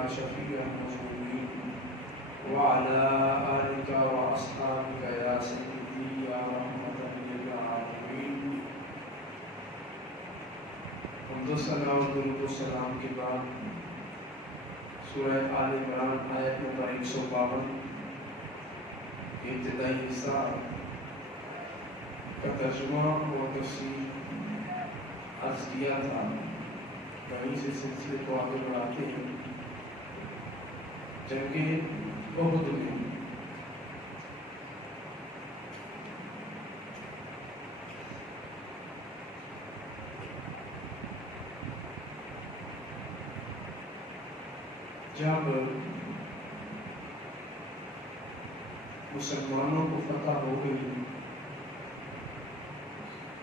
يا شفيع المظلومين وعلى آلك وأصحابك يا سيدي يا رحمة للعالمين. حمد و ثنا و درود و سلام کے بعد سورہ آل عمران آیت نمبر 152 ابتدائی حصہ کا ترجمہ و تفسیر عرض کیا تھا، وہیں سے سلسلے کو آگے بڑھاتے ہیں۔ جنگ احد میں جب مسلمانوں کو فتح ہو گئی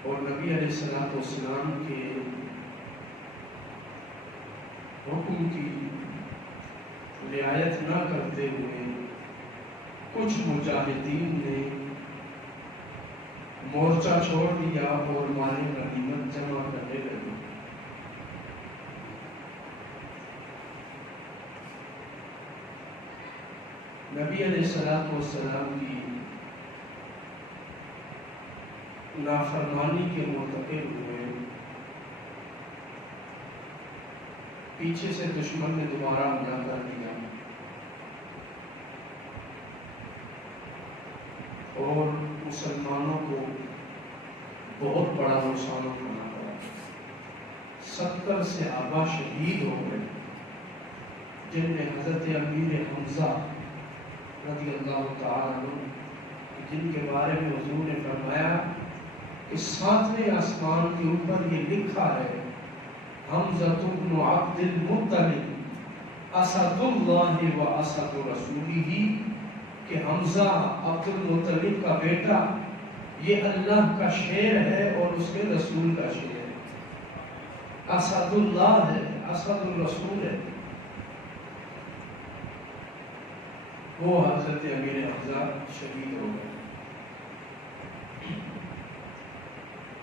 اور نبی علیہ الصلوۃ والسلام کے حکم کی رعایت نہ کرتے ہوئے کچھ مجاہدین نے مورچہ چھوڑ دیا اور مال غنیمت جمع کرنے لگے۔ نبی علیہ الصلوۃ والسلام کی نافرمانی کے مرتکب ہوئے، پیچھے سے دشمن نے دوبارہ حملہ کر دیا اور مسلمانوں کو بہت بڑا نقصان اٹھانا پڑا۔ 70 صحابہ شہید ہو گئے، جن میں حضرت امیر حمزہ رضی اللہ تعالیٰ عنہ، جن کے بارے میں حضور نے فرمایا کہ 7ویں آسمان کے اوپر یہ لکھا ہے، حمزہ بن عبد المطلب اسد اللہ و اسد رسولہ، کہ حمزہ عبد المطلب کا بیٹا یہ اللہ کا شیر ہے اور اس کے رسول کا شیر ہے۔ اسد اللہ ہے، اسد الرسول ہے۔ وہ حضرت امیر حمزہ شہید ہو گئے۔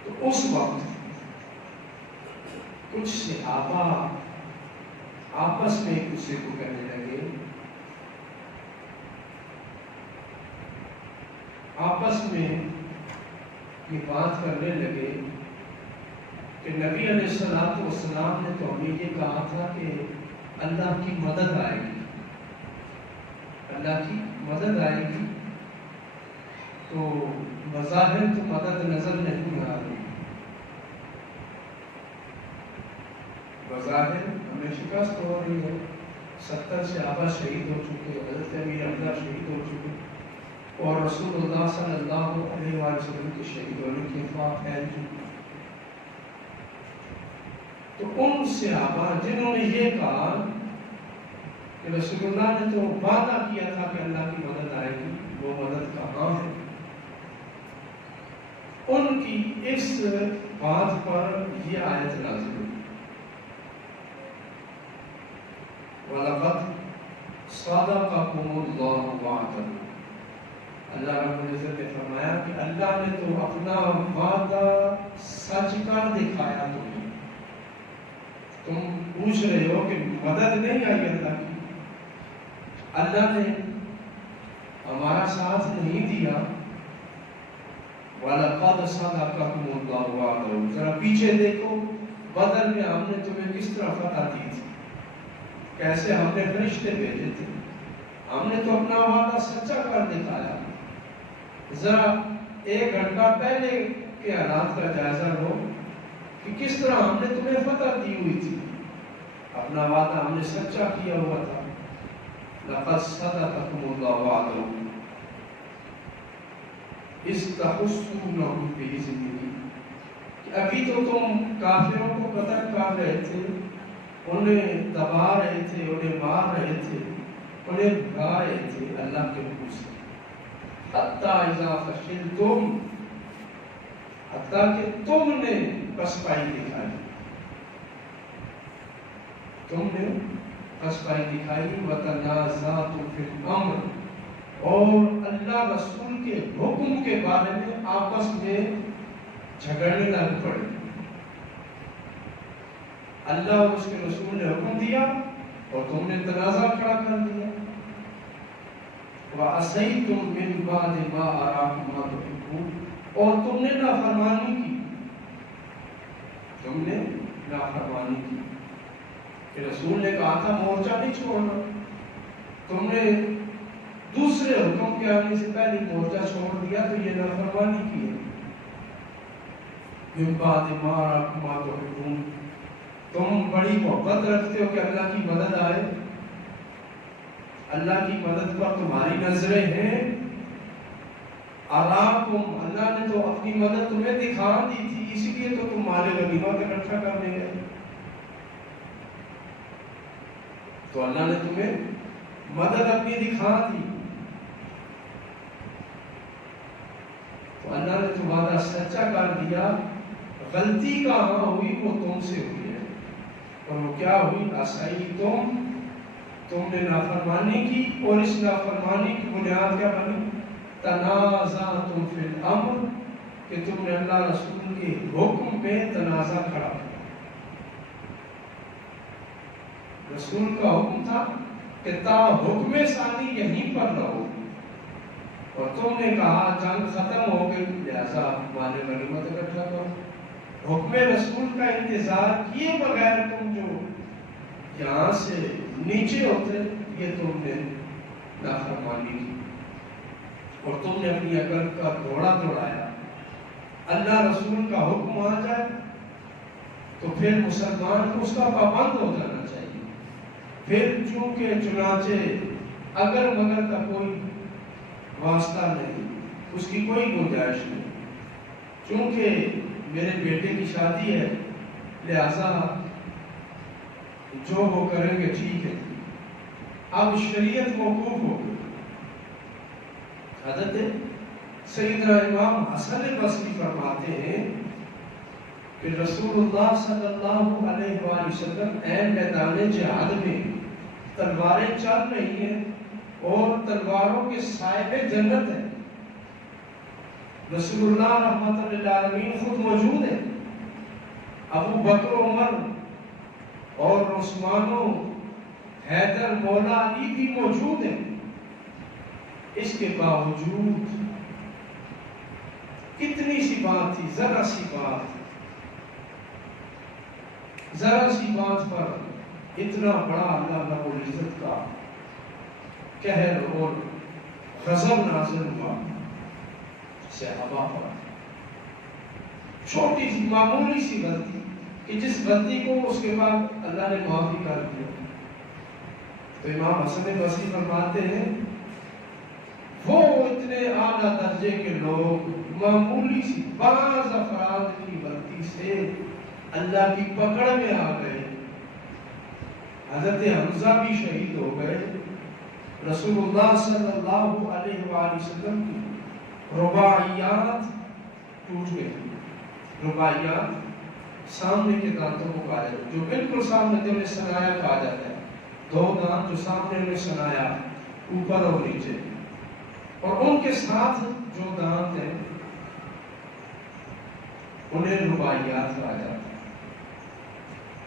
تو اس وقت کچھ صحابہ آپس میں ایک دوسرے کو کہنے لگے، آپس میں یہ بات کرنے لگے کہ نبی علیہ الصلوۃ والسلام نے تو ہمیں یہ کہا تھا کہ اللہ کی مدد آئے گی، اللہ کی مدد آئے گی، تو بظاہر تو مدد نظر نہیں آ رہی، بظاہر ہمیں شکست ہو رہی ہے۔ 70 صحابہ شہید ہو چکے، حضرت امیر حمزہ شہید ہو چکے، اور رسول اللہ صلی اللہ علیہ وسلم کے شہید ہونے کی افواہ پھیل چکی۔ تو ان صحابہ جنہوں نے یہ کہا کہ رسول اللہ نے تو وعدہ کیا تھا کہ اللہ کی مدد آئے گی، وہ مدد کہاں ہے، ان کی اس بات پر یہ آیت نازل ہوئی، وَلَقَدْ صَدَقَكُمُ اللَّهُ وَعْدَهُ۔ اللہ رب العزت نے فرمایا کہ اللہ نے تو اپنا وعدہ سچ کر دکھایا تمہیں۔ تم پوچھ رہے ہو کہ مدد نہیں آئی اللہ کی، اللہ نے ہمارا ساتھ نہیں دیا۔ وَلَقَدْ صَدَقَكُمُ اللَّهُ وَعْدَهُ۔ ذرا پیچھے دیکھو، بدر میں ہم نے تمہیں کس طرح فتح دی تھی، کیسے ہم نے فرشتے بھیجے تھے، ہم نے تو اپنا وعدہ سچا کر دکھایا۔ ذرا 1 گھنٹہ پہلے کے حالات کا جائزہ لو کہ کس طرح ہم نے تمہیں فتح دی ہوئی تھی، اپنا وعدہ ہم نے سچا کیا ہوا تھا۔ لَقَدْ صَدَقَكُمُ اللَّهُ وَعْدَهُ إِذْ تَحُسُّونَهُم بِإِذْنِهِ، کہ ابھی تو تم کافروں کو قتل کر رہے تھے، انہیں دبا رہے تھے، انہیں مار رہے تھے، انہیں بھگا رہے تھے اللہ کے حکم سے۔ حَتَّى إِذَا فَشِلْتُمْ، حتیٰ کہ تم نے پسپائی دکھائی، تم نے پسپائی دکھائی، وَتَنَازَعْتُمْ فِي الْأَمْرِ، اور اللہ رسول کے حکم کے بارے میں آپس میں جھگڑنے لگ پڑے۔ اللہ اور اس کے رسول نے حکم دیا اور تم نے تنازع کھڑا کر دیا. وَعَصَيْتُم مِّن بَعْدِ مَا أَرَاكُم مَّا تُحِبُّونَ, اور تم نے نافرمانی کی. تم نے نافرمانی کی کہ رسول نے کہا تھا مورچہ نہیں چھوڑنا, تم نے دوسرے حکم کے آنے سے پہلے مورچہ چھوڑ دیا, تو یہ نافرمانی کی ہے. مِن بَعْدِ مَا أَرَاكُم مَّا تُحِبُّونَ, تم بڑی محبت رکھتے ہو کہ اللہ کی مدد آئے, اللہ کی مدد پر تمہاری نظریں ہیں. اراکم, اللہ نے تو اپنی مدد تمہیں دکھا دی تھی, اسی لیے تو تم مال غنیمت اکٹھا کرنے گئے. تو اللہ نے تمہیں مدد اپنی دکھا دی, تو اللہ نے تمہارا سچا کر دیا. غلطی کہاں ہوئی, وہ تم سے ہوئی ہے. اور وہ کیا ہوئی؟ عصائی تم نے نافرمانی کی, اور اس نافرمانی کی بنیاد کیا بنی؟ تنازعتم فی الامر, کہ تم نے اللہ رسول کے حکم پہ تنازع کھڑا کیا. رسول کا حکم تھا کہ تا حکم ثانی یہیں پر رہو, اور تم نے کہا جنگ ختم ہو گئی لہذا مال غنیمت اکٹھا کرو. حکم رسول کا انتظار کیے بغیر تم جو یہاں سے نیچے ہوتے, یہ تم نے نافرمانی کی. اور تم نے اپنی عقل کا گھوڑا دوڑایا. اللہ رسول کا حکم آ جائے تو پھر مسلمان کو اس کا پابند ہو جانا چاہیے. پھر چونکہ چنانچہ اگر مگر کا کوئی واسطہ نہیں, اس کی کوئی گنجائش نہیں. چونکہ میرے بیٹے کی شادی ہے لہذا جو وہ کریں گے ٹھیک ہے. اب شریعت موقوف ہو گئی. حضرت سیدنا امام حسن بصری فرماتے ہیں کہ رسول اللہ صلی اللہ علیہ وآلہ وسلم عین میدان جہاد میں تلواریں چل رہی ہیں اور تلواروں کے صاحب جنت ہیں. رسول اللہ رحمت للعالمین خود موجود ہیں. ابو بکر عمر اور عثمان و حیدر مولا علی بھی موجود ہیں. اس کے باوجود کتنی سی بات تھی, ذرا سی بات پر اتنا بڑا اللہ رب العزت کا قہر اور غضب نازل ہوا صحابہ پر. چھوٹی سی معمولی سی غلطی کہ جس غلطی کو اس کے بعد اللہ نے معافی کر دیا. تو امام حسن بصری فرماتے ہیں وہ اتنے اعلیٰ درجے کے لوگ معمولی سی بعض افراد کی غلطی سے اللہ کی پکڑ میں آ گئے. حضرت حمزہ بھی شہید ہو گئے. رسول اللہ صلی اللہ علیہ وآلہ وسلم کی رباعیات ٹوٹ گئی. رباعیات سامنے کے دانتوں کو کہا جاتا ہے, جو بالکل سامنے تھے انہیں سنایا کہا جاتا ہے. دو دانت جو سامنے انہیں سنایا اوپر اور نیچے, اور ان کے ساتھ جو دانت ہیں انہیں رباعیات کہا جاتا ہے.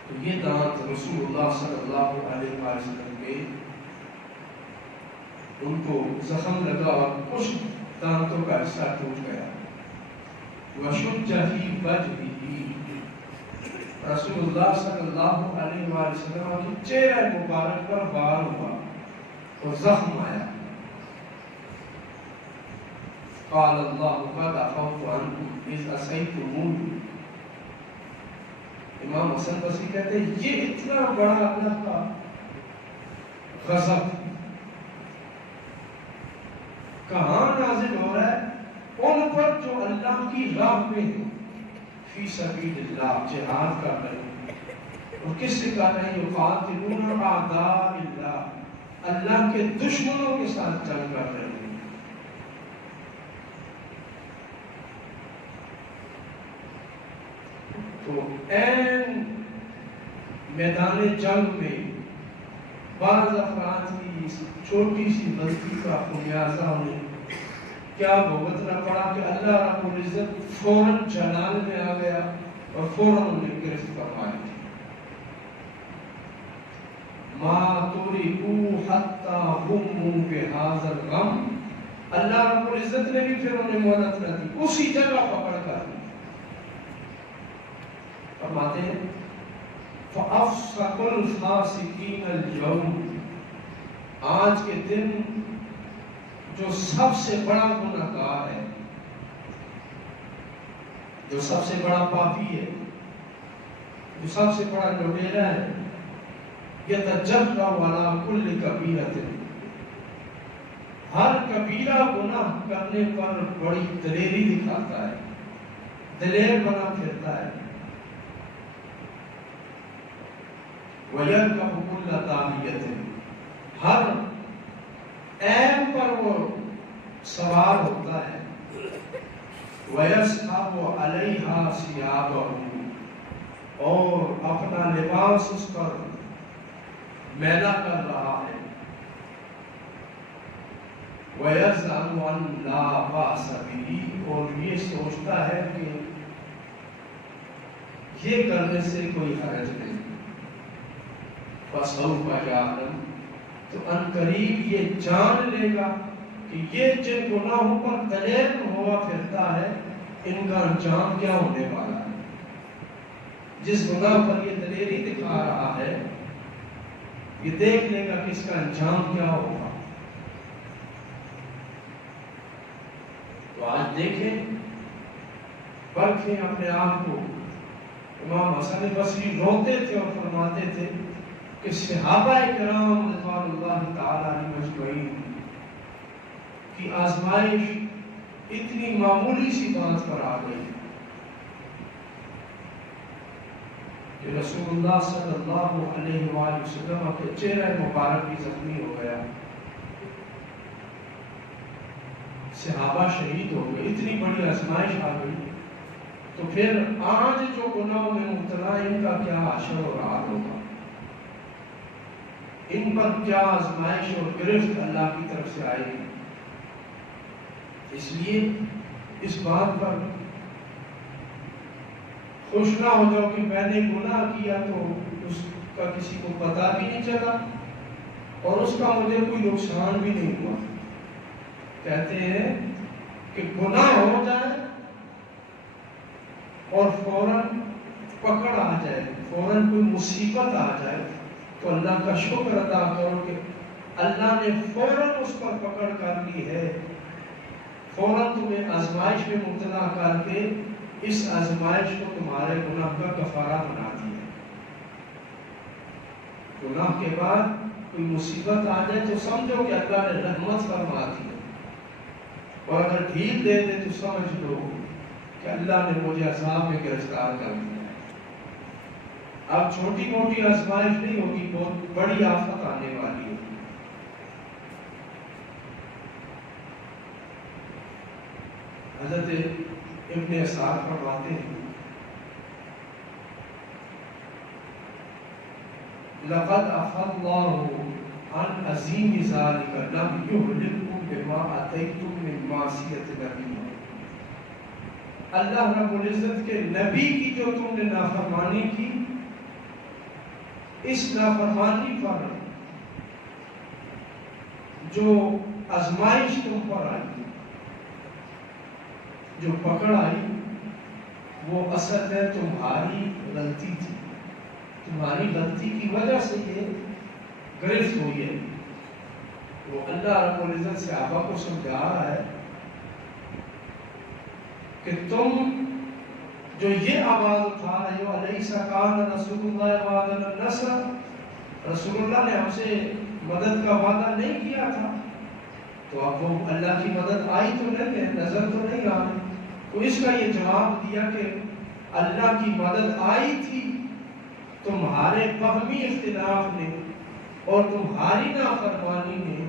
تو یہ دانت رسول اللہ صلی اللہ علیہ وسلم کے ان کو زخم لگا اور کچھ دانتوں کا حصہ ٹوٹ گیا. وَشُجَّ فِي وَجْهِهِ, رسول اللہ صلی اللہ علیہ وسلم کی چہرہ مبارک پر وار ہوا اور زخم آیا. قال اللہ قد عفوت عنکم اذ عصیتمونی. امام حسن بصری کہتے ہیں یہ اتنا بڑا اللہ کا غضب کہاں نازل ہو رہا ہے؟ ان پر جو اللہ کی راہ میں ہیں, فی سبیل اللہ, جہاد کر رہے ہیں. اور کس سے کر رہے ہیں؟ یقاتلون اعداء اللہ, اللہ کے دشمنوں کے ساتھ جنگ کر رہے ہیں. تو این میدان جنگ میں بعض افراد کی چھوٹی سی غلطی کا خمیازہ انہیں کیا بھگتنا پڑا کہ اللہ رب العزت فوراً جلال میں آ گیا اور فوراً انہیں گرفت فرما لی. ما ترکو حتی غمو بہذا الغم، اللہ رب العزت نے بھی پھر انہیں مہلت نہ دی، اسی جگہ پکڑ کر فرماتے ہیں فَأَفْسَقُ الْفَاسِقِينَ الْيَوْمِ، آج کے دن جو سب سے بڑا گناہ گار ہے، جو سب سے بڑا پاپی ہے، جو سب سے بڑا لٹیرا ہے، يَتَجَرَّعُ عَلَى كُلِّ كَبِيرَةٍ، ہر کبیرہ گناہ کرنے پر بڑی دلیری دکھاتا ہے، دلیر بنا پھرتا ہے، وَيَرْكَبُ كُلَّ دَاعِيَةٍ، ہر عیب پر وہ سوار ہوتا ہے، وَيَسْحَبُ عَلَيْهَا ثِيَابَهُ، اور اپنا لباس اس پر میلا کر رہا ہے، وَيَزْعَمُ أَنْ لَا بَأْسَ بِهِ، اور یہ سوچتا ہے کہ یہ کرنے سے کوئی حرج نہیں، فَسَوْفَ يَعْلَمُ، تو ان قریب یہ جان لے گا کہ یہ جن گناہوں پر دلیر ہوا پھرتا ہے ان کا انجام کیا ہونے والا ہے، جس گناہ پر یہ دلیری دکھا رہا ہے یہ دیکھ لے گا کہ اس کا انجام کیا ہوگا۔ تو آج دیکھیں، پرکھیں اپنے آپ کو، امام حسن بصری روتے تھے اور فرماتے تھے کہ صحابہ کرام رضوان اللہ تعالی علیہم اجمعین کی آزمائش اتنی معمولی سی بات پر آ گئی کہ رسول اللہ صلی اللہ علیہ وآلہ وسلم کے چہرہ مبارک بھی زخمی ہو گیا، صحابہ شہید ہو گئے، اتنی بڑی آزمائش آ گئی، تو پھر آج جو گناہوں میں مبتلا ان کا کیا حشر و حال ہوگا، ان پر کیا آزمائش اور گرفت اللہ کی طرف سے آئے گی۔ اس لیے اس بات پر خوش نہ ہو جاؤ کہ میں نے گناہ کیا تو اس کا کسی کو پتہ بھی نہیں چلا اور اس کا مجھے کوئی نقصان بھی نہیں ہوا۔ کہتے ہیں کہ گناہ ہو جائے اور فوراً پکڑ آ جائے، فوراً کوئی مصیبت آ جائے تو اللہ کا شکر ادا کرو کہ اللہ نے فوراً اس پر پکڑ کر لی ہے، فوراً تمہیں آزمائش میں مبتلا کر کے اس آزمائش کو تمہارے گناہ کا کفارہ بنا دیا۔ گناہ کے بعد کوئی مصیبت آ جائے تو سمجھو کہ اللہ نے رحمت فرما دی، اور اگر ڈھیل دے دے تو سمجھ لو کہ اللہ نے مجھے عذاب میں گرفتار کر دیا۔ اب چھوٹی موٹی آزمائش نہیں ہوگی، بہت بڑی آفت آنے والی ہے۔ حضرت ابن اسحاق فرماتے ہیں لقد عفا اللہ عن عظیم ذلک لم یہلکم بما اتیتم من معصیت نبی، اللہ رب العزت کے نبی کی جو تم نے نافرمانی کی، اس نافرمانی پر جو آزمائش تم پر آئی، جو پکڑ آئی، وہ اصل ہے تمہاری غلطی تھی، تمہاری غلطی کی وجہ سے یہ گرفت ہوئی ہے۔ وہ اللہ رب العزت سے صحابہ کو سمجھا رہا ہے کہ تم جو یہ آواز اٹھا رہے ہو الیس کان رسول اللہ وعدنا النصر، رسول اللہ نے ہم سے مدد کا وعدہ نہیں کیا تھا، تو اب وہ اللہ کی مدد آئی تو نہیں ہے، نظر تو نہیں آ رہی، تو اس کا یہ جواب دیا کہ اللہ کی مدد آئی تھی، تمہارے فہمی اختلاف نے اور تمہاری نافرمانی نے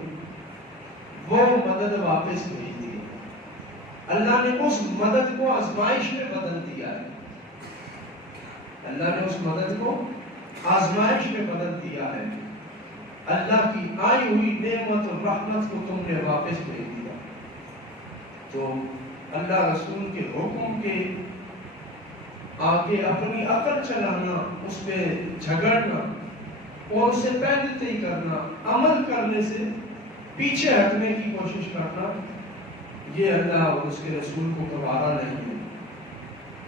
وہ مدد واپس بھیج دی۔ اللہ نے اس مدد کو آزمائش میں بدل دیا ہے، اللہ نے اس مدد کو آزمائش میں بدل دیا ہے، اللہ کی آئی ہوئی نعمت اور رحمت کو تم نے واپس بھیج دیا۔ تو اللہ رسول کے حکم کے آگے اپنی عقل چلانا، اس پہ جھگڑنا، اور اسے پہلے ہی کرنا، عمل کرنے سے پیچھے ہٹنے کی کوشش کرنا، یہ اللہ اور اس کے رسول کو گوارا نہیں ہے۔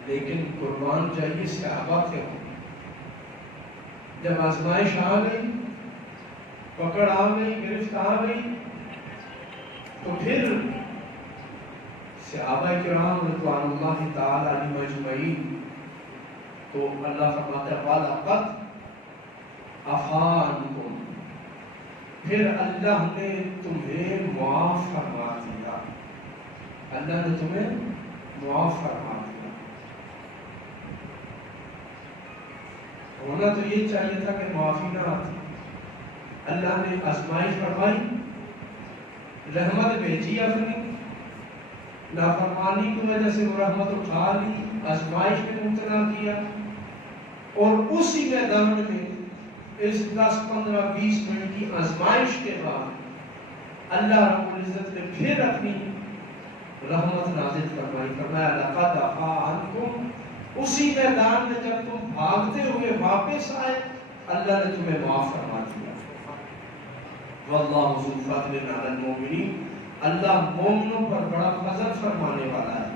لیکن قربان چاہیے صحابہ کے ہوں، جب آزمائش آ گئی، پکڑ آ گئی، گرفت آ گئی، تو پھر صحابہ کرام رضوان اللہ تعالی علیہم اجمعین، تو اللہ فرماتا ہے وَلَقَدْ عَفَا عَنْكُمْ، پھر اللہ نے تمہیں معاف فرما دیا، اللہ نے تمہیں معاف فرما دیا۔ ہونا تو یہ چاہیے تھا کہ معافی نہ آتی، اللہ نے آزمائش فرمائی، رحمت بھیجی اپنی، نافرمانی کی وجہ سے وہ رحمت اٹھا لی، آزمائش میں مبتلا کیا، اور اسی میدان میں اس 10 15 20 منٹ کی آزمائش کے بعد اللہ رب العزت نے پھر اپنی رحمت نازل فرمائی، فرمایا لقد عفا عنکم، اسی میدان میں جب تم بھاگتے ہوئے واپس آئے اللہ نے تمہیں معاف فرما دیا۔ واللہ ذو فضل علی المؤمنین، اللہ مومنوں پر بڑا فضل فرمانے والا ہے،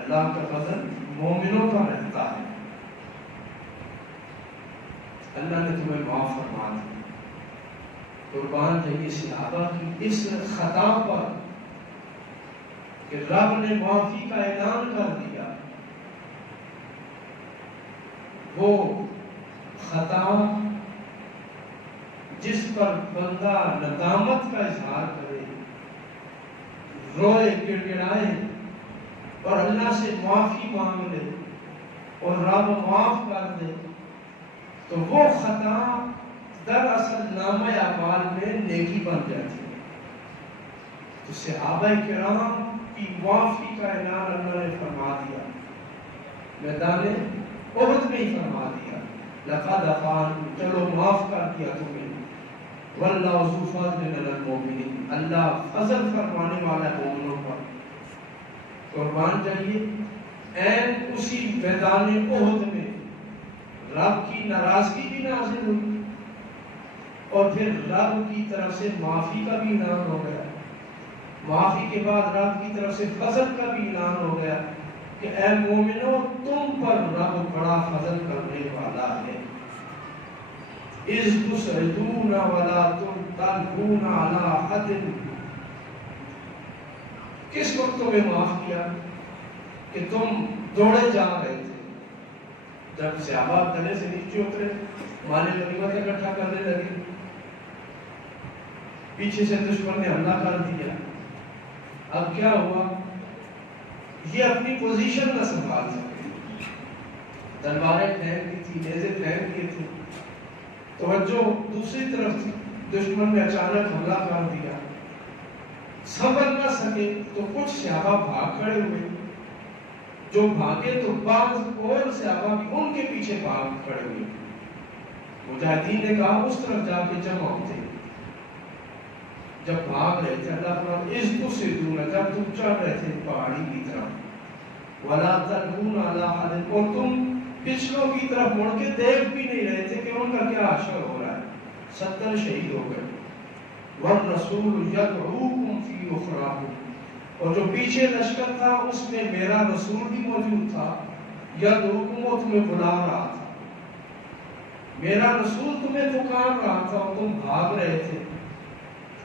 اللہ کا فضل مومنوں پر رہتا ہے، اللہ نے تمہیں معاف فرما دیا۔ قربان جائیے صحابہ کی اس خطا پر کہ رب نے معافی کا اعلان کر دیا، وہ خطا جس پر بندہ ندامت کا اظہار کرے، روئے گڑگڑائے اور اللہ سے معافی مانگ لے اور رب معاف کر دے، تو وہ خطا دراصل نامہ اعمال میں نیکی بن جاتی ہے۔ تو صحابہ کرام کی معافی کا اعلان اللہ نے فرما دیا، میدان احد میں ہی فرما دیا، لقد عفا عنکم، چلو معاف کر دیا تمہیں، واللہ ذو فضل علی المؤمنین، اللہ فضل فرمانے والا ہے مومنوں پر۔ قربان جائیے این اسی میدان احد میں رب کی ناراضگی بھی نازل ہوئی، اور پھر رب کی طرف سے معافی کا بھی اعلان ہو گیا، معافی کے بعد رب کی طرف سے فضل کا بھی اعلان ہو گیا کہ اے مومنو تم پر رب بڑا فضل کرنے والا ہے۔ اذ تسعدون ولا تلقون علی احد، کس وقت تمہیں معاف کیا کہ تم دوڑے جا رہے تھے، جب صحابہ تلے سے نیچے اترے، مال غنیمت اکٹھا کرنے لگے، پیچھے سے دشمن نے حملہ کر دیا، اب کیا ہوا؟ یہ اپنی پوزیشن نہ سنبھال سکے، تلواریں پھینک دی تھی، نیزے پھینک دیے تھے، توجہ دوسری طرف تھی، دشمن نے اچانک حملہ کر دیا، سنبھل نہ سکے تو کچھ صحابہ بھاگ کھڑے ہوئے، جو بھاگے تو بعض اور صحابہ بھی ان کے پیچھے بھاگ کھڑے ہوئے، مجاہدین نے کہا اس طرف جا کے جمع ہوتے، جب بھاگ رہے تھے اللہ فرماتا اس کو سے دور، جب تم چڑھ رہے تھے پہاڑی کی طرف، وَلَا تَلْقُونَ عَلَىٰ أَحَدٍ، اور تم پچھلوں کی طرف مڑ کے دیکھ بھی نہیں رہے تھے کہ ان کا کیا حشر ہو رہا ہے، 70 شہید ہو گئے، وَالرَّسُولُ يَدْعُوكُمْ فِي أُخْرَاكُمْ، اور جو پیچھے لشکر تھا اس میں میرا رسول بھی موجود تھا، يَدْعُوكُمْ، وہ تمہیں بلا رہا تھا، میرا رسول تمہیں پکار رہا تھا اور تم بھاگ رہے تھے،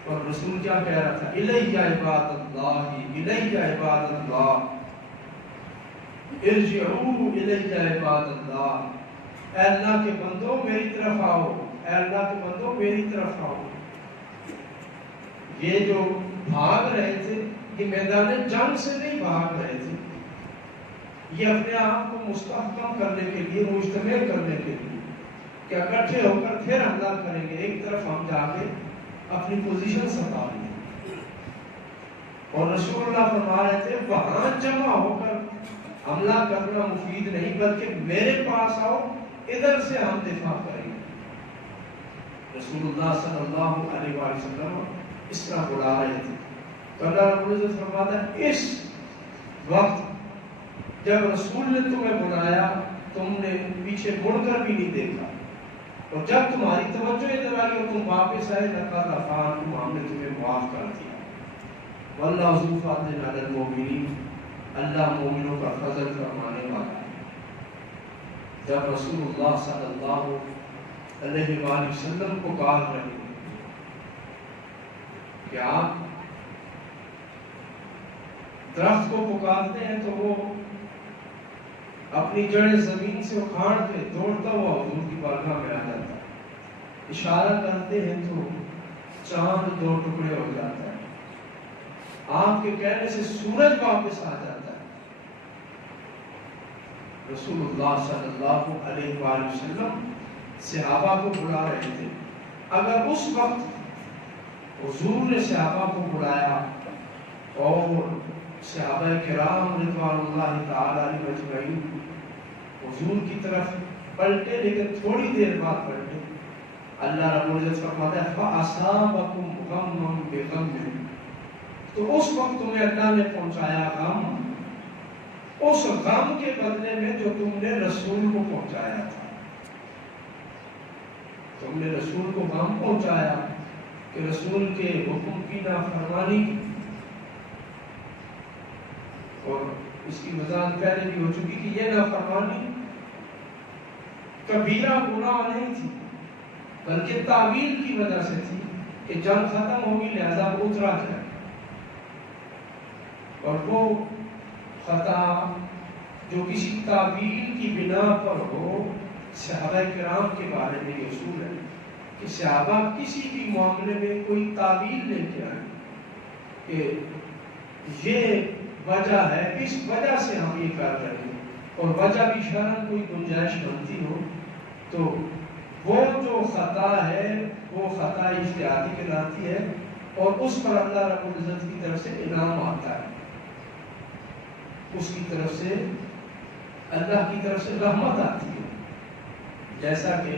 اور رسول کیا کہہ رہا تھا؟ الیہ عباد اللہ، الیہ عباد اللہ، ارجعوا الیہ عباد اللہ، اے اللہ کے بندوں میری طرف آؤ، اے اللہ کے بندوں میری طرف آؤ۔ یہ جو بھاگ رہے تھے یہ میدان جنگ سے نہیں بھاگ رہے تھے، یہ اپنے آپ کو مستحکم کرنے کے لیے، مجتمع کرنے کے لیے کہ اکٹھے ہو کر پھر حملہ کریں گے، ایک طرف ہم جا کے اپنی پوزیشن سنبھال لیں، اور رسول اللہ فرما رہے تھے وہاں جمع ہو کر حملہ کرنا مفید نہیں، بلکہ میرے پاس آؤ، ادھر سے ہم دفاع کریں گے۔ رسول اللہ صلی اللہ علیہ وآلہ وسلم اس طرح بلا رہے تھے، تو اللہ رب العزت فرماتا ہے اس وقت جب رسول نے تمہیں بلایا تم نے پیچھے مڑ کر بھی نہیں دیکھا، اور جب تمہاری توجہ ادھر آئی اور تم واپس آئے لقد عفا عنکم، ہم نے تمہیں معاف کر دیا۔ واللہ ذو فضل علی المؤمنین، اللہ مومنوں کا فضل فرمانے والا ہے۔ جب رسول اللہ صلی اللہ علیہ وآلہ وسلم کو کہا رہے ہیں کہ آپ درخت کو پکارتے ہیں تو وہ اپنی جڑیں زمین سے اکھاڑ کے دوڑتا ہوا حضور کی بارگاہ میں آ جاتا ہے، اشارہ کرتے ہیں تو چاند دو ٹکڑے ہو جاتا ہے، آپ کے کہنے سے سورج واپس آ جاتا ہے۔ رسول اللہ صلی اللہ علیہ وآلہ وسلم صحابہ کو بلا رہے تھے، اگر اس وقت حضور نے صحابہ کو بلایا اور صحابہ کرام رضوان اللہ تعالی علیہم اجمعین حضور کی طرف پلٹے، لیکن تھوڑی دیر بعد پلٹے، اللہ رب العزت فرماتا ہے فَأَصَابَكُمْ غَمٌّ بِغَمٍّ، تو اس وقت تمہیں اللہ نے پہنچایا غم، اس غم کے بدلے میں جو تم نے رسول کو پہنچایا تھا۔ تم نے رسول کو غم پہنچایا کہ رسول کے حکم کی نافرمانی، اور اس کی وضاحت پہلے بھی ہو چکی کہ یہ نافرمانی کبیرہ گناہ نہیں تھی، بلکہ تعویل کی وجہ سے تھی کہ جنگ ختم ہوگی لہذا اترا جائے، اور وہ خطا جو کسی تعویل کی بنا پر ہو، صحابہ کرام کے بارے میں یہ اصول ہے کہ صحابہ کسی بھی معاملے میں کوئی تعویل لے کے آئیں کہ یہ وجہ ہے، اس وجہ سے ہم یہ کر رہے ہیں، اور وجہ بھی شرعاً کوئی گنجائش بنتی ہو، تو وہ جو خطا ہے وہ خطا اجتہادی کہلاتی ہے، اور اس پر اللہ رب العزت کی طرف سے انعام آتا ہے، اس کی طرف سے اللہ کی طرف سے رحمت آتی ہے۔ جیسا کہ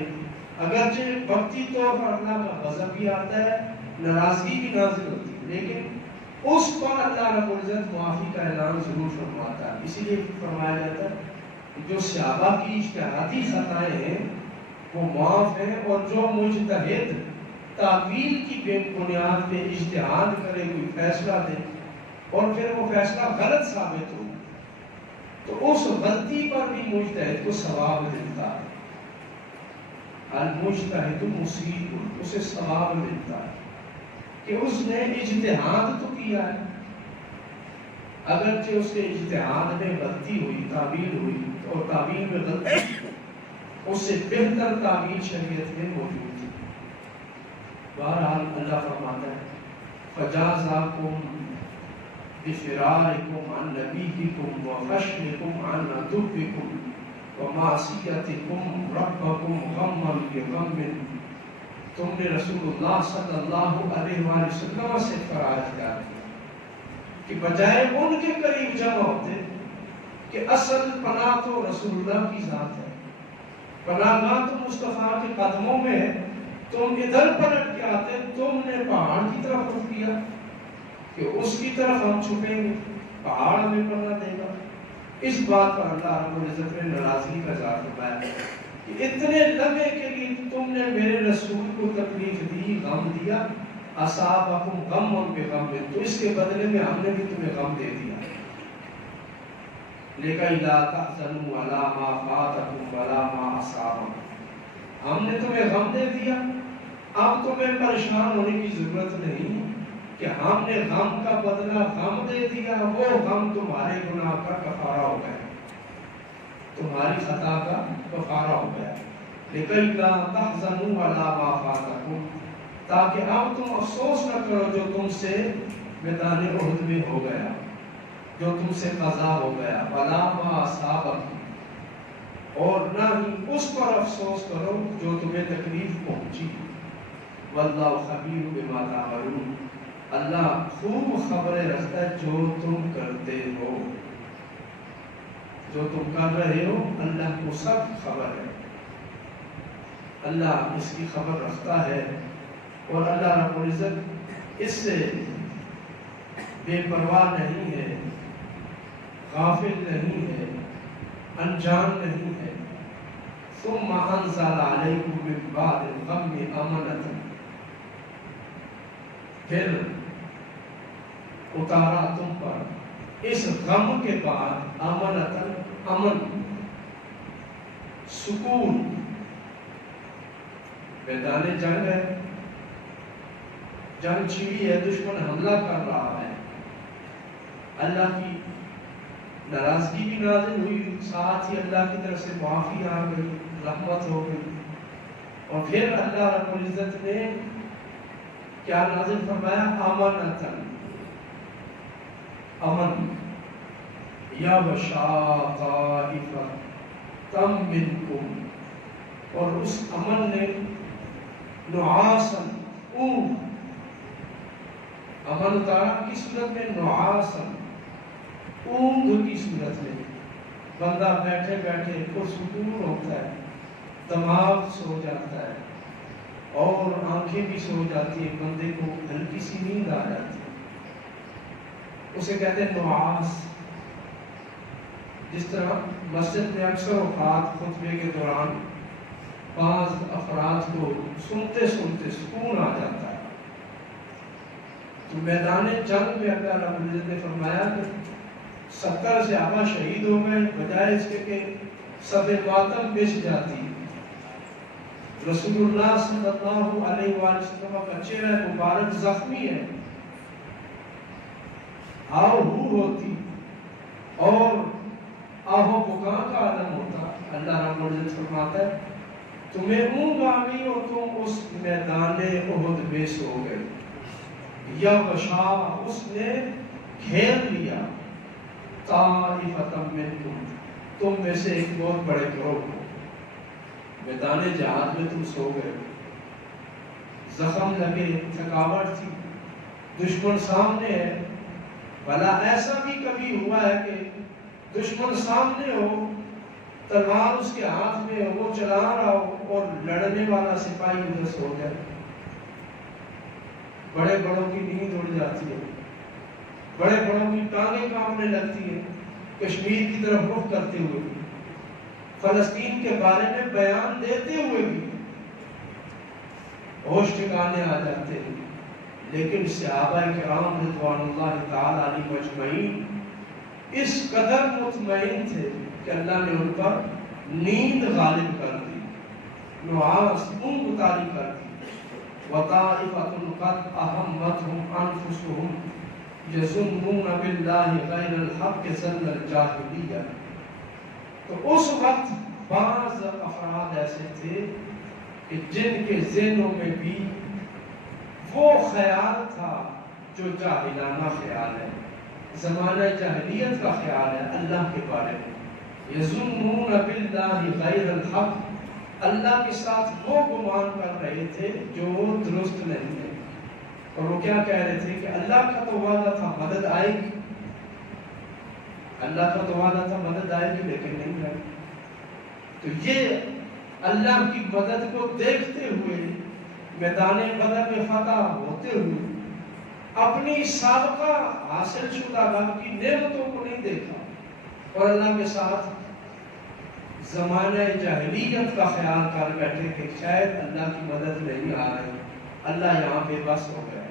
اگرچہ وقتی طور پر اللہ کا غضب بھی آتا ہے، ناراضگی بھی نازل ہوتی ہے، لیکن اس پر اللہ رب العزت معافی کا اعلان ضرور فرماتا ہے۔ اسی لیے فرمایا جاتا ہے کہ جو صحابہ کی اجتہادی خطائیں ہیں وہ معاف ہیں، اور جو مجتہد تعویل کی بے بنیاد پہ اجتہاد کرے، کوئی فیصلہ دے اور پھر وہ فیصلہ غلط ثابت ہو، تو اس غلطی پر بھی مجتہد کو ثواب ملتا ہے۔ المجتہد مصیب، اسے ثواب ملتا ہے کہ اس نے اجتہاد تو کیا ہے، اگرچہ اس کے اجتہاد میں غلطی ہوئی، تعویل ہوئی، اور تعویل میں غلطی اس سے بہتر تعویل شریعت میں موجود تھی۔ بہرحال اللہ فرماتا ہے فَجَازَاكُمْ بِفِرَارِكُمْ عَنْ نَبِيِّكُمْ وَخَشْمِكُمْ عَنْ عَدُوِّكُمْ وَمَعْصِيَتِكُمْ رَبَّكُمْ غَمًّا بِغَمٍّ، تم نے رسول اللہ صلی اللہ علیہ وآلہ وسلم سے فرار کیا کہ بجائے ان کے قریب جمع ہوتے کہ اصل پناہ تو رسول اللہ کی ذات ہے، پناہ گاہ تو مصطفیٰ کے قدموں میں ہے، تم ادھر پلٹ کے آتے، تم نے پہاڑ کی طرف رخ کیا کہ اس کی طرف ہم چھپیں گے، پہاڑ ہمیں پناہ دے گا۔ اس بات پر اللہ رب العزت نے ناراضگی کا اظہار فرمایا کہ اتنے لمحے کے لیے تم نے میرے رسول کو تکلیف دی، غم دیا، اصابکم غم بغم، تو اس کے بدلے میں ہم نے بھی تمہیں غم دے دیا، لیکن لا تحزنوا علی ما فاتکم ولا ما اصابکم، ہم نے تمہیں غم دے دیا، اب تمہیں پریشان ہونے کی ضرورت نہیں کہ ہم نے غم کا بدلہ غم دے دیا، وہ غم تمہارے گناہ کا کفارہ ہو گیا، تمہاری خطا کا کفارہ ہو گیا، لیکن لا تحزنوا علی ما فاتکم، تاکہ اب تم افسوس نہ کرو جو تم سے میدان احد میں ہو گیا، جو تم سے قضا ہو گیا، ولا ما اصابکم، اور نہ ہی اس پر افسوس کرو جو تمہیں تکلیف پہنچی، واللہ خبیر بما تعملون، اللہ خوب خبریں رکھتا ہے جو تم کرتے ہو، جو تم کر رہے ہو اللہ کو سب خبر ہے، اللہ اس کی خبر رکھتا ہے، اور اللہ رب العزت اس سے بے پرواہ نہیں ہے، غافل نہیں ہے، انجان نہیں ہے۔ ثم انزل علیکم من بعد الغم امنۃ، پھر اتارا تم پر اس غم کے بعد امنۃ، امن، سکون۔ میدان جنگ ہے، جنگ چھڑی ہے، دشمن حملہ کر رہا ہے، اللہ کی ناراضگی بھی نازل ہوئی، ساتھ ہی اللہ کی طرف سے معافی آ گئی، رحمت ہو گئی۔ اور پھر اللہ رب العزت نے کیا نازل فرمایا؟ امنتن، امن، یا بشا طائفتم منکم، اور اس امن نے نعاسن، اونگ، امن اتارا کی صورت میں، نعاسن، اونگ کی صورت میں۔ بندہ بیٹھے بیٹھے پرسکون ہوتا ہے، دماغ سو جاتا ہے اور آنکھیں بھی سو جاتی ہیں، بندے کو ہلکی سی نیند آ جاتی ہے، اسے کہتے ہیں نعاس۔ جس طرح مسجد میں اکثر اوقات خطبے کے دوران بعض افراد کو سنتے سنتے سکون آ جاتا ہے، تو میدان جنگ میں اللہ رب العزت نے فرمایا کہ 70 صحابہ شہید ہو گئے، بجائے اس کے کہ صف ماتم بچ جاتی، رسول اللہ صلی اللہ علیہ وآلہ وسلم کا چہرہ مبارک زخمی ہے، آہ ہو ہوتی اور آہو بکا کا عالم ہوتا۔ اللہ رب العزت فرماتا ہے تمہیں اونگ آ گئی اور تم اس میدان احد میں سو گئے، یا غشا، اس نے گھیر لیا، طائفتم منکم، تم میں سے ایک بہت بڑے گروہ کو، میدان جہاد میں تم سو گئے، زخم لگے، تھکاوٹ تھی، دشمن سامنے ہے۔ بھلا ایسا بھی کبھی ہوا ہے کہ دشمن سامنے ہو، تلوار اس کے ہاتھ میں ہو، وہ چلا رہا ہو اور لڑنے والا سپاہی ادھر سو جائے؟ بڑے بڑوں کی نیند اڑ جاتی ہے، بڑے بڑوں کی ٹانگیں کانپنے لگتی ہیں، کشمیر کی طرف رخ کرتے ہوئے بھی، فلسطین کے بارے میں بیان دیتے ہوئے بھی ہوش ٹھکانے آ جاتے ہیں۔ لیکن صحابہ کرام رضوان اللہ تعالی علیہم اجمعین اس قدر مطمئن تھے کہ اللہ نے ان پر نیند غالب کر دی، نعاس، اونگ اتاری کر دی۔ وَطَائِفَةٌ قَدْ أَهَمَّتْهُمْ أَنفُسُهُمْ يَظُنُّونَ بِاللَّهِ غَيْرَ الْحَقِّ ظَنَّ الْجَاهِلِيَّةِ، تو اس وقت بعض افراد ایسے تھے کہ جن کے ذہنوں میں بھی وہ خیال تھا جو جاہلانہ خیال ہے، زمانہ جاہلیت کا خیال ہے اللہ کے بارے میں۔ یظنون باللہ غیر الحق، اللہ کے ساتھ وہ گمان کر رہے تھے جو درست نہیں ہے، اور وہ کیا کہہ رہے تھے کہ اللہ کا تو وعدہ تھا مدد آئے گی، اللہ کا تو وعدہ تھا مدد آئے گی، لیکن نہیں آئی۔ تو یہ اللہ کی مدد کو دیکھتے ہوئے، میدان بدر میں فتح ہوتے ہوئے، اپنی سابقہ حاصل شدہ رب کی نعمتوں کو نہیں دیکھا اور اللہ کے ساتھ زمانہ جاہلیت کا خیال کر بیٹھے کہ شاید اللہ کی مدد نہیں آ رہی، اللہ یہاں بے بس ہو گیا۔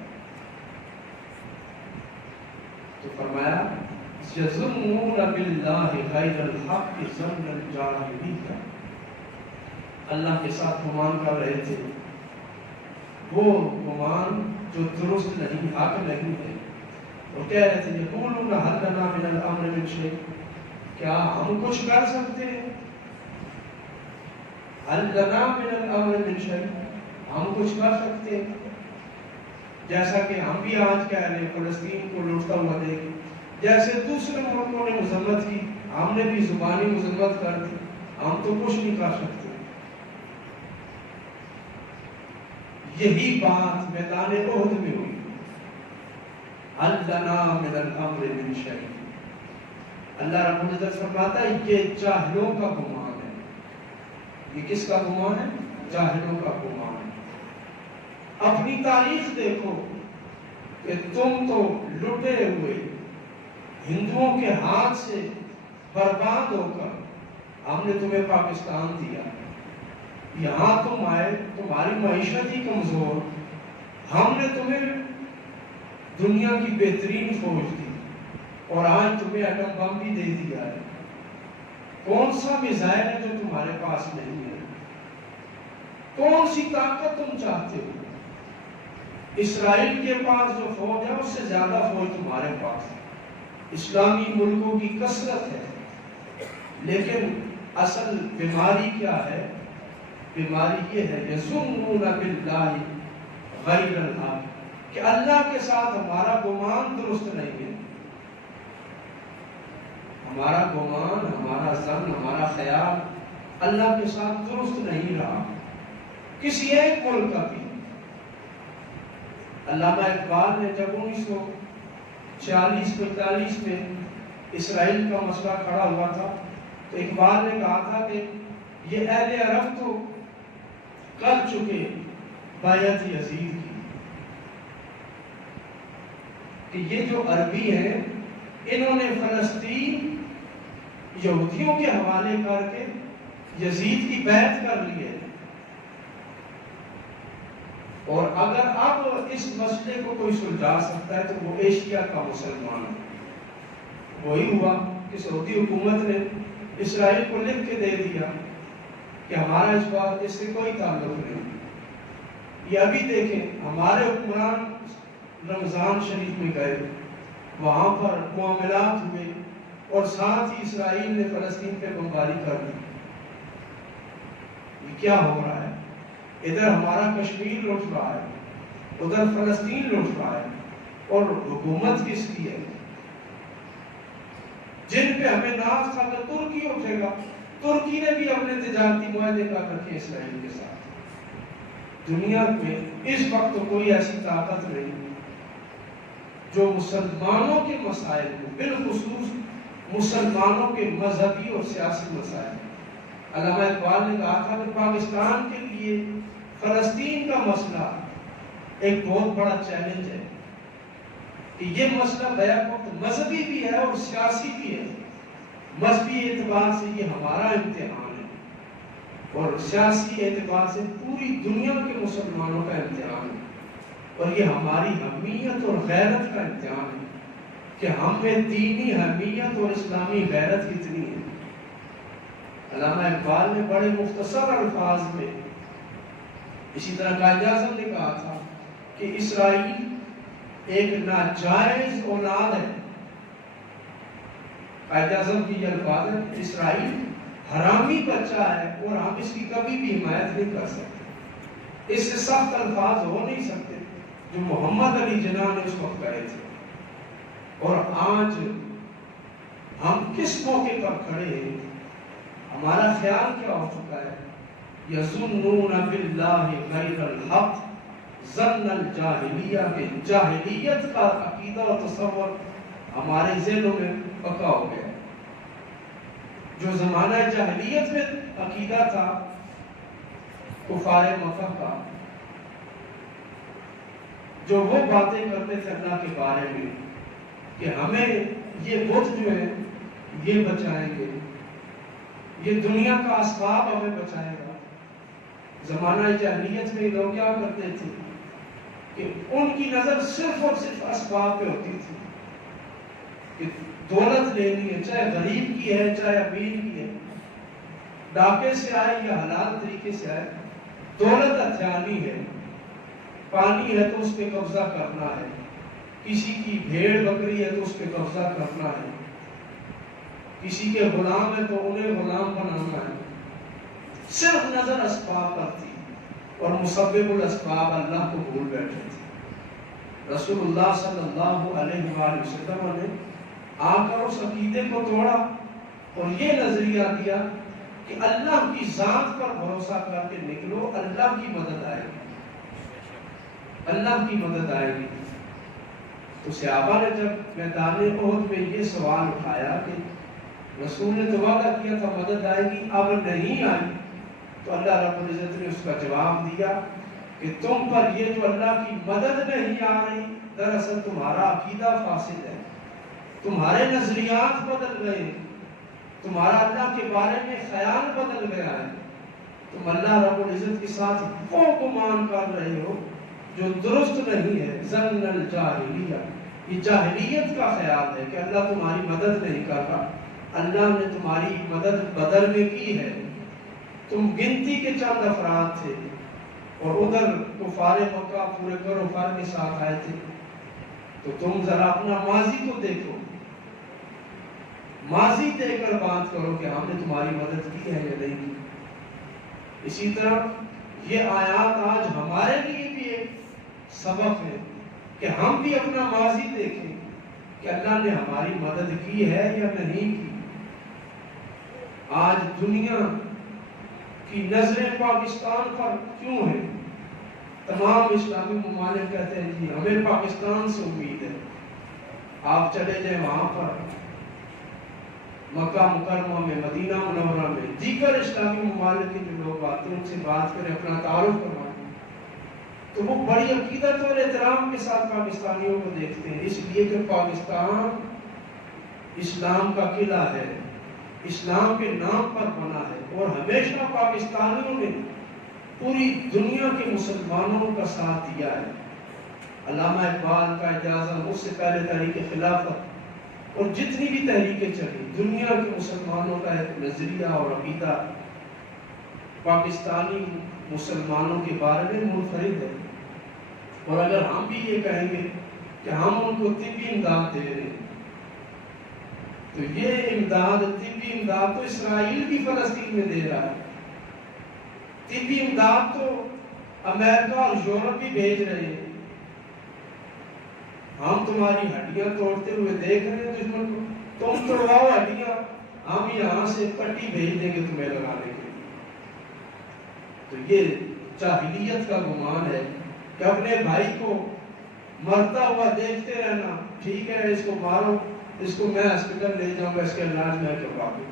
تو فرمایا یظنون باللہ غیر الحق ظن الجاہلیہ، اللہ کے ساتھ گمان کر رہے تھے وہ گمان جو درست نہیں، حق نہیں ہے، اور کہہ رہے تھے یقولون هل لنا من الامر من شیء، کیا ہم کچھ کر سکتے ہیں؟ هل لنا من الامر من شیء، ہم کچھ کر سکتے ہیں؟ جیسا کہ ہم بھی آج کہہ رہے ہیں فلسطین کو لوٹتا ہوا دیکھ، جیسے دوسرے ملکوں نے مذمت کی، ہم نے بھی زبانی مذمت کر دی، ہم تو کچھ نہیں کر سکتے۔ یہی بات میدان احد میں ہوئی، هل لنا من الامر من شیء۔ اللہ رب العزت فرماتا ہے یہ جاہلوں کا گمان ہے۔ یہ کس کا گمان ہے؟ جاہلوں کا گمان ہے۔ اپنی تاریخ دیکھو کہ تم تو لٹے ہوئے ہندوؤں کے ہاتھ سے برباد ہو کر، ہم نے تمہیں پاکستان دیا، یہاں تم آئے، تمہاری معیشت ہی کمزور، ہم نے تمہیں دنیا کی بہترین فوج دی اور آج تمہیں ایٹم بم بھی دے دیا ہے، کون سا میزائل ہے جو تمہارے پاس نہیں ہے؟ کون سی طاقت تم چاہتے ہو؟ اسرائیل کے پاس جو فوج ہے اس سے زیادہ فوج تمہارے پاس ہے، اسلامی ملکوں کی کثرت ہے، لیکن اصل بیماری کیا ہے؟ بیماری یہ ہے یظنون باللہ غیر الحق، کہ اللہ کے ساتھ ہمارا گمان درست نہیں ہے، ہمارا گمان، ہمارا ظن، ہمارا خیال اللہ کے ساتھ درست نہیں رہا کسی ایک ملک کا بھی۔ علامہ اقبال نے جب 1946-45 میں اسرائیل کا مسئلہ کھڑا ہوا تھا تو اقبال نے کہا تھا کہ یہ اہل عرب تو کر چکے بیعت یزید کی، کہ یہ جو عربی ہیں انہوں نے فلسطین یہودیوں کے حوالے کر کے یزید کی بیعت کر لی ہے، اور اگر اب اس مسئلے کو کوئی سلجھا سکتا ہے تو وہ ایشیا کا مسلمان ہے۔ وہی ہوا کہ سعودی حکومت نے اسرائیل کو لکھ کے دے دیا کہ ہمارا اس بات اس سے کوئی تعلق نہیں۔ یہ ابھی دیکھیں ہمارے حکمران رمضان شریف میں گئے، وہاں پر معاملات ہوئے اور ساتھ ہی اسرائیل نے فلسطین پہ بمباری کر دی۔ یہ کیا ہو رہا ہے؟ ادھر ہمارا کشمیر لوٹ رہا ہے، ادھر فلسطین لوٹ رہا ہے، اور حکومت کس کی ہے؟ جن پہ ہمیں ناز تھا کہ ترکی اٹھے گا، ترکی نے بھی اپنے تجارتی معاہدے کر رکھے اسرائیل کے ساتھ۔ دنیا میں اس وقت کوئی ایسی طاقت نہیں جو مسلمانوں کے مسائل کو، بالخصوص مسلمانوں کے مذہبی اور سیاسی مسائل، علامہ اقبال نے کہا تھا کہ پاکستان کے لیے فلسطین کا مسئلہ ایک بہت بڑا چیلنج ہے، کہ یہ مسئلہ بیک وقت مذہبی بھی ہے اور سیاسی بھی ہے۔ مذہبی اعتبار سے یہ ہمارا امتحان ہے اور سیاسی اعتبار سے پوری دنیا کے مسلمانوں کا امتحان ہے، اور یہ ہماری حمیت اور غیرت کا امتحان ہے کہ ہم میں دینی حمیت اور اسلامی غیرت کتنی ہے۔ علامہ اقبال نے بڑے مختصر الفاظ میں، اسی طرح قائد اعظم نے کہا تھا کہ اسرائیل ایک ناجائز اولاد ہے۔ قائد اعظم کی یہ الفاظ ہے، اسرائیل حرامی بچہ ہے اور ہم اس کی کبھی بھی حمایت نہیں کر سکتے۔ اس سے سخت الفاظ ہو نہیں سکتے جو محمد علی جناح نے اس وقت کہے تھے۔ اور آج ہم کس موقع پر کھڑے ہیں؟ ہمارا خیال کیا ہو چکا ہے؟ یظنون باللہ غیر الحق ظن الجاہلیہ، کہ جاہلیت کا عقیدہ اور تصور ہمارے ذہنوں میں پکا ہو گیا۔ جو زمانہ جاہلیت میں عقیدہ تھا کفار مکہ کا، جو وہ باتیں کرتے تھے اللہ کے بارے میں کہ ہمیں یہ بت جو ہے یہ بچائیں گے، یہ دنیا کا اسباب ہمیں بچائے گا۔ زمانہ جاہلیت میں لوگ کیا کرتے تھے کہ ان کی نظر صرف اور صرف اسباب پہ ہوتی تھی، کہ دولت لینی ہے، چاہے غریب کی ہے چاہے امیر کی ہے، ڈاکے سے آئے یا حلال طریقے سے آئے، دولت ہتھیانی ہے، پانی ہے تو اس پہ قبضہ کرنا ہے، کسی کی بھیڑ بکری ہے تو اس پہ قبضہ کرنا ہے، کسی کے غلام ہے تو انہیں غلام بنانا ہے۔ صرف نظر اسباب پر تھی اور مسبب الاسباب اللہ کو بھول بیٹھے تھے۔ رسول اللہ صلی اللہ علیہ وآلہ وسلم نے آ کر اس عقیدے کو توڑا اور یہ نظریہ دیا کہ اللہ کی ذات پر بھروسہ کر کے نکلو، اللہ کی مدد آئے گی، اللہ کی مدد آئے گی۔ تو صحابہ نے جب میدان احد میں یہ سوال اٹھایا کہ رسول نے تو وعدہ کیا تھا مدد آئے گی، اب نہیں آئی، تو اللہ رب العزت نے اس کا جواب دیا کہ تم پر یہ جو اللہ کی مدد نہیں آ رہی، دراصل تمہارا عقیدہ فاسد ہے، تمہارے نظریات بدل گئے، تمہارا اللہ کے بارے میں خیال بدل گیا ہے، تم اللہ رب العزت کے ساتھ وہ گمان کر رہے ہو جو درست نہیں ہے. ظن الجاہلیہ، یہ جاہلیت کا خیال ہے کہ اللہ تمہاری مدد نہیں کر رہا. اللہ نے تمہاری مدد بدر میں کی ہے. تم گنتی کے چند افراد تھے اور ادھر کفار مکہ پورے کر و فر کے ساتھ آئے تھے. تو تم ذرا اپنا ماضی کو دیکھو، ماضی دیکھ کر بات کرو کہ ہم نے تمہاری مدد کی ہے یا نہیں کی. اسی طرح یہ آیات آج ہمارے لیے بھی ایک سبق ہے کہ ہم بھی اپنا ماضی دیکھیں کہ اللہ نے ہماری مدد کی ہے یا نہیں کی. آج دنیا کی نظریں پاکستان پر کیوں ہیں؟ تمام اسلامی ممالک کہتے ہیں جی ہمیں پاکستان سے امید ہے. آپ چلے جائیں وہاں پر مکہ مکرمہ میں، مدینہ منورہ میں، دیگر اسلامی ممالک کے جو لوگ آتے ہیں ان سے بات کریں، اپنا تعارف کروائیں، تو وہ بڑی عقیدت اور احترام کے ساتھ پاکستانیوں کو دیکھتے ہیں. اس لیے کہ پاکستان اسلام کا قلعہ ہے، اسلام کے نام پر بنا ہے، اور ہمیشہ پاکستانیوں نے پوری دنیا کے مسلمانوں کا ساتھ دیا ہے. علامہ اقبال کا اجازت، اس سے پہلے تحریک خلافت اور جتنی بھی تحریکیں چلی، دنیا کے مسلمانوں کا ایک نظریہ اور عقیدہ پاکستانی مسلمانوں کے بارے میں منفرد ہے. اور اگر ہم بھی یہ کہیں گے کہ ہم ان کو طبی امداد دے رہے ہیں، تو یہ امداد، طبی امداد تو اسرائیل بھی فلسطین میں دے رہا ہے. طبی امداد تو امریکہ اور یورپ بھی بھیج رہے ہیں. ہم تمہاری ہڈیاں توڑتے ہوئے دیکھ رہے ہیں دشمن کو. تم توڑواؤ ہڈیاں، ہم یہاں سے پٹی بھیج دیں گے تمہیں لگانے کے لیے. تو یہ جاہلیت کا گمان ہے کہ اپنے بھائی کو مرتا ہوا دیکھتے رہنا، ٹھیک ہے اس کو مارو، اس کو میں ہاسپٹل لے جاؤں گا، اس کے علاج میں کروا دوں.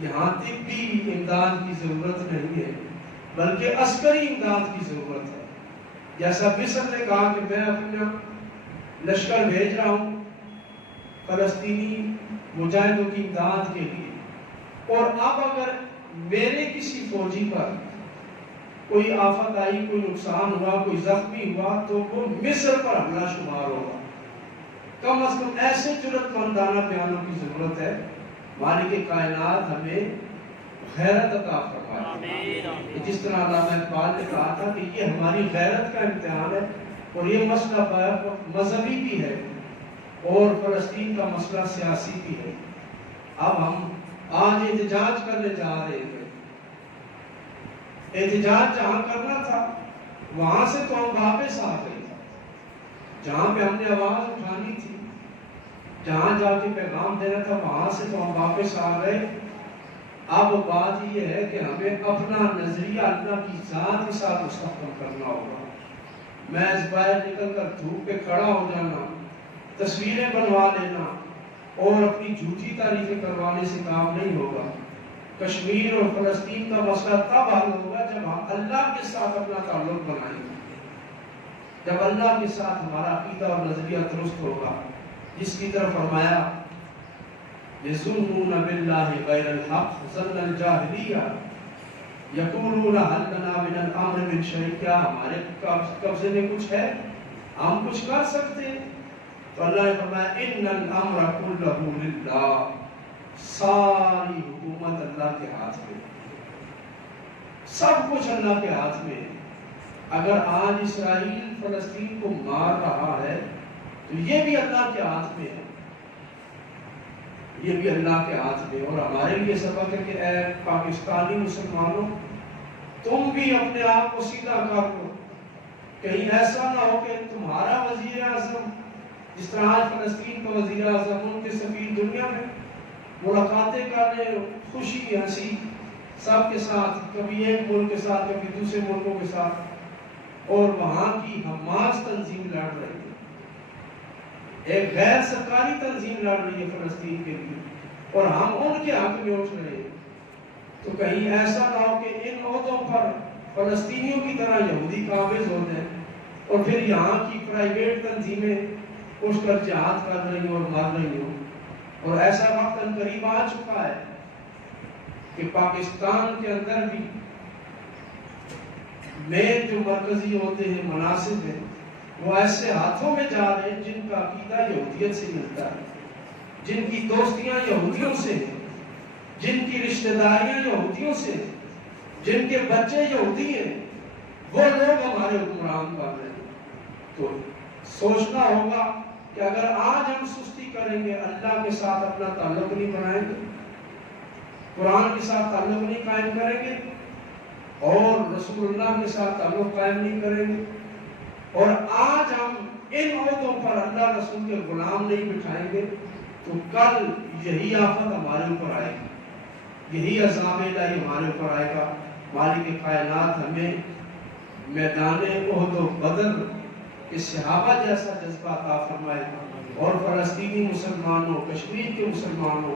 یہاں طبی امداد کی ضرورت نہیں ہے، بلکہ عسکری امداد کی ضرورت ہے. جیسا مصر نے کہا کہ میں اپنا لشکر بھیج رہا ہوں فلسطینی مجاہدوں کی امداد کے لیے، اور اب اگر میرے کسی فوجی پر کوئی آفت آئی، کوئی نقصان ہوا، کوئی زخمی ہوا، تو وہ مصر پر حملہ شمار ہوگا. کم از کم ایسے جرأت مندانہ بیانوں کی ضرورت ہے. مالک کائنات ہمیں غیرت عطا فرمائے. جس طرح علامہ اقبال نے کہا تھا کہ یہ ہماری غیرت کا امتحان ہے، اور یہ مسئلہ مذہبی بھی ہے اور فلسطین کا مسئلہ سیاسی بھی ہے. اب ہم آج احتجاج کرنے جا رہے ہیں. احتجاج جہاں کرنا تھا وہاں سے تو ہم واپس آ گئے. جہاں پہ ہم نے آواز اٹھانی تھی، جہاں جا کے پیغام دینا تھا، وہاں سے تو ہم واپس آ گئے. اب بات یہ ہے کہ ہمیں اپنا نظریہ اللہ کی ذات کے ساتھ مستحکم کرنا ہوگا. محض باہر نکل کر دھوپ پہ کھڑا ہو جانا، تصویریں بنوا لینا اور اپنی جھوٹی تعریفیں کروانے سے کام نہیں ہوگا. کشمیر اور فلسطین کا مسئلہ تب حل ہوگا جب ہم اللہ کے ساتھ اپنا تعلق بنائیں گے، جب اللہ کے ساتھ ہمارا عقیدہ اور نظریہ درست ہوگا. جس کی طرف فرمایا یظنون باللہ غیر الحق ظن الجاہلیہ یقولون هل لنا من الامر من شیء، کیا ہمارے قبضے میں کچھ ہے، ہم کچھ کر سکتے ہیں؟ تو اللہ نے فرمایا ان الامر کلہ للہ، ساری حکومت اللہ کے ہاتھ میں، سب کچھ اللہ کے ہاتھ میں. اگر آج اسرائیل فلسطین کو مار رہا ہے تو یہ بھی اللہ کے ہاتھ میں ہے، یہ بھی اللہ کے ہاتھ میں. اور ہمارے لیے سبق ہے کہ اے پاکستانی مسلمانوں، تم بھی اپنے آپ کو سیدھا کر لو. کہیں ایسا نہ ہو کہ تمہارا وزیر اعظم، جس طرح آج فلسطین کا وزیر اعظم، ان کے سفیر دنیا میں ملاقاتیں کر رہے، خوشی ہنسی سب کے ساتھ، کبھی ایک ملک کے ساتھ، کبھی دوسرے ملکوں کے ساتھ، اور وہاں کی حماس تنظیم لڑ رہی ہے، ایک غیر سرکاری تنظیم لڑ رہی ہے فلسطین کے لیے، اور ہم ان کے حق میں اٹھ رہے ہیں. تو کہیں ایسا نہ ہو کہ ان عہدوں پر فلسطینیوں کی طرح یہودی قابض ہو جائیں اور پھر یہاں کی پرائیویٹ تنظیمیں اٹھ کر جہاد کر رہی ہوں اور مار رہی ہوں. اور ایسا وقت قریب آ چکا ہے کہ پاکستان کے اندر بھی مین جو مرکزی ہوتے ہیں مناصب ہیں وہ ایسے ہاتھوں میں جا رہے ہیں جن کا عقیدہ یہودیت سے ملتا ہے، جن کی دوستیاں یہودیوں سے ہیں، جن کی رشتہ داریاں یہودیوں سے ہیں، جن کے بچے یہودی ہیں، وہ لوگ ہمارے حکمران بن رہے ہیں۔ تو سوچنا ہوگا کہ اگر آج ہم سستی کریں گے، اللہ کے ساتھ اپنا تعلق نہیں بنائیں گے، قرآن کے ساتھ تعلق نہیں قائم کریں گے، اور رسول اللہ کے ساتھ تعلق قائم نہیں کریں گے، اور آج ہم ان عہدوں پر اللہ رسول کے غلام نہیں بٹھائیں گے، تو کل یہی آفت ہمارے اوپر آئے گی، یہی عذاب الہی ہمارے اوپر آئے گا۔ مالک کائنات ہمیں میدان احد و بدر کے صحابہ جیسا جذبہ عطا فرمائے، اور فلسطینی مسلمانوں، کشمیر کے مسلمانوں،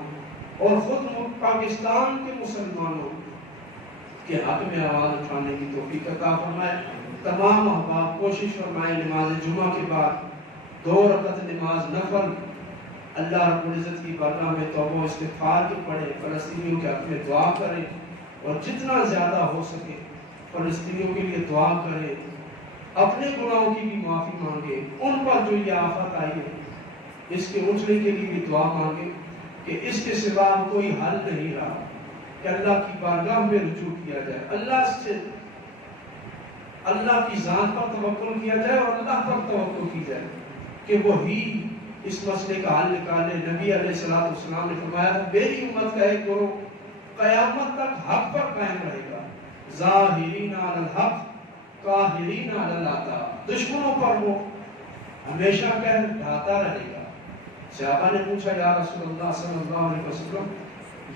اور خود پاکستان کے مسلمانوں کے حق میں آواز اٹھانے کی توفیق عطا فرمائے۔ تمام احباب کوشش فرمائیں نماز جمعہ کے بعد 2 رکعت نماز نفل اللہ رب العزت کی بارگاہ میں توبہ و استغفار کے پڑھیں، فلسطینیوں کے حق میں دعا کریں، اور جتنا زیادہ ہو سکے فلسطینیوں کے لیے دعا کریں، اپنے گناہوں کی بھی معافی مانگے، ان پر جو یہ آفت آئی ہے اس کے اٹھنے کے لیے بھی دعا مانگے کہ اس کے سوا کوئی حل نہیں رہا، کہ اللہ کی بارگاہ میں رجوع کیا جائے، اللہ کی ذات پر توکل کیا جائے، اور اللہ پر توکل کی جائے کہ وہی اس مسئلے کا حل نکالے۔ نبی علیہ السلام نے فرمایا میری امت کا ایک گروہ قیامت تک حق پر قائم رہے گا، ظاہرین علی الحق قاہرین علی الاعداء، دشمنوں پر وہ ہمیشہ قہر ڈھاتا رہے گا۔ صحابہ نے پوچھا یا رسول اللہ صلی اللہ علیہ وسلم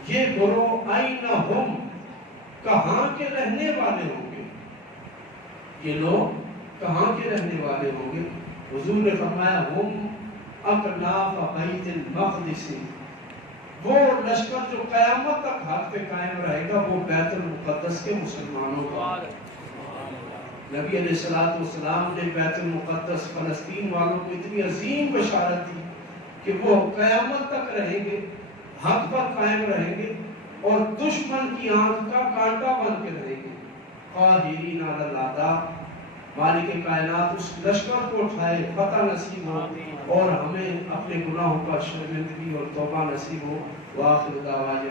یہ گروہ این ہم، کہاں کے رہنے والے ہوں گے، یہ لوگ کہاں کے رہنے والے ہوں گے؟ حضور نے فرمایا ہم اکناف بیت المقدس، وہ لشکر جو قیامت تک حق پہ قائم رہے گا وہ بیت المقدس کے مسلمانوں کا۔ نبی علیہ السلام نے بیت المقدس فلسطین والوں کو اتنی عظیم بشارت دی کہ وہ قیامت تک رہیں گے، حق پر قائم رہیں گے، اور دشمن کی آنکھ کا کانٹا بن کے رہیں گے۔ قاہرین علی الاعداء، مالک کائنات اس لشکر کو اٹھائے، فتح نصیب ہو، اور ہمیں اپنے گناہوں پر شرمندگی اور توبہ نصیب ہو۔ وآخر دعوانا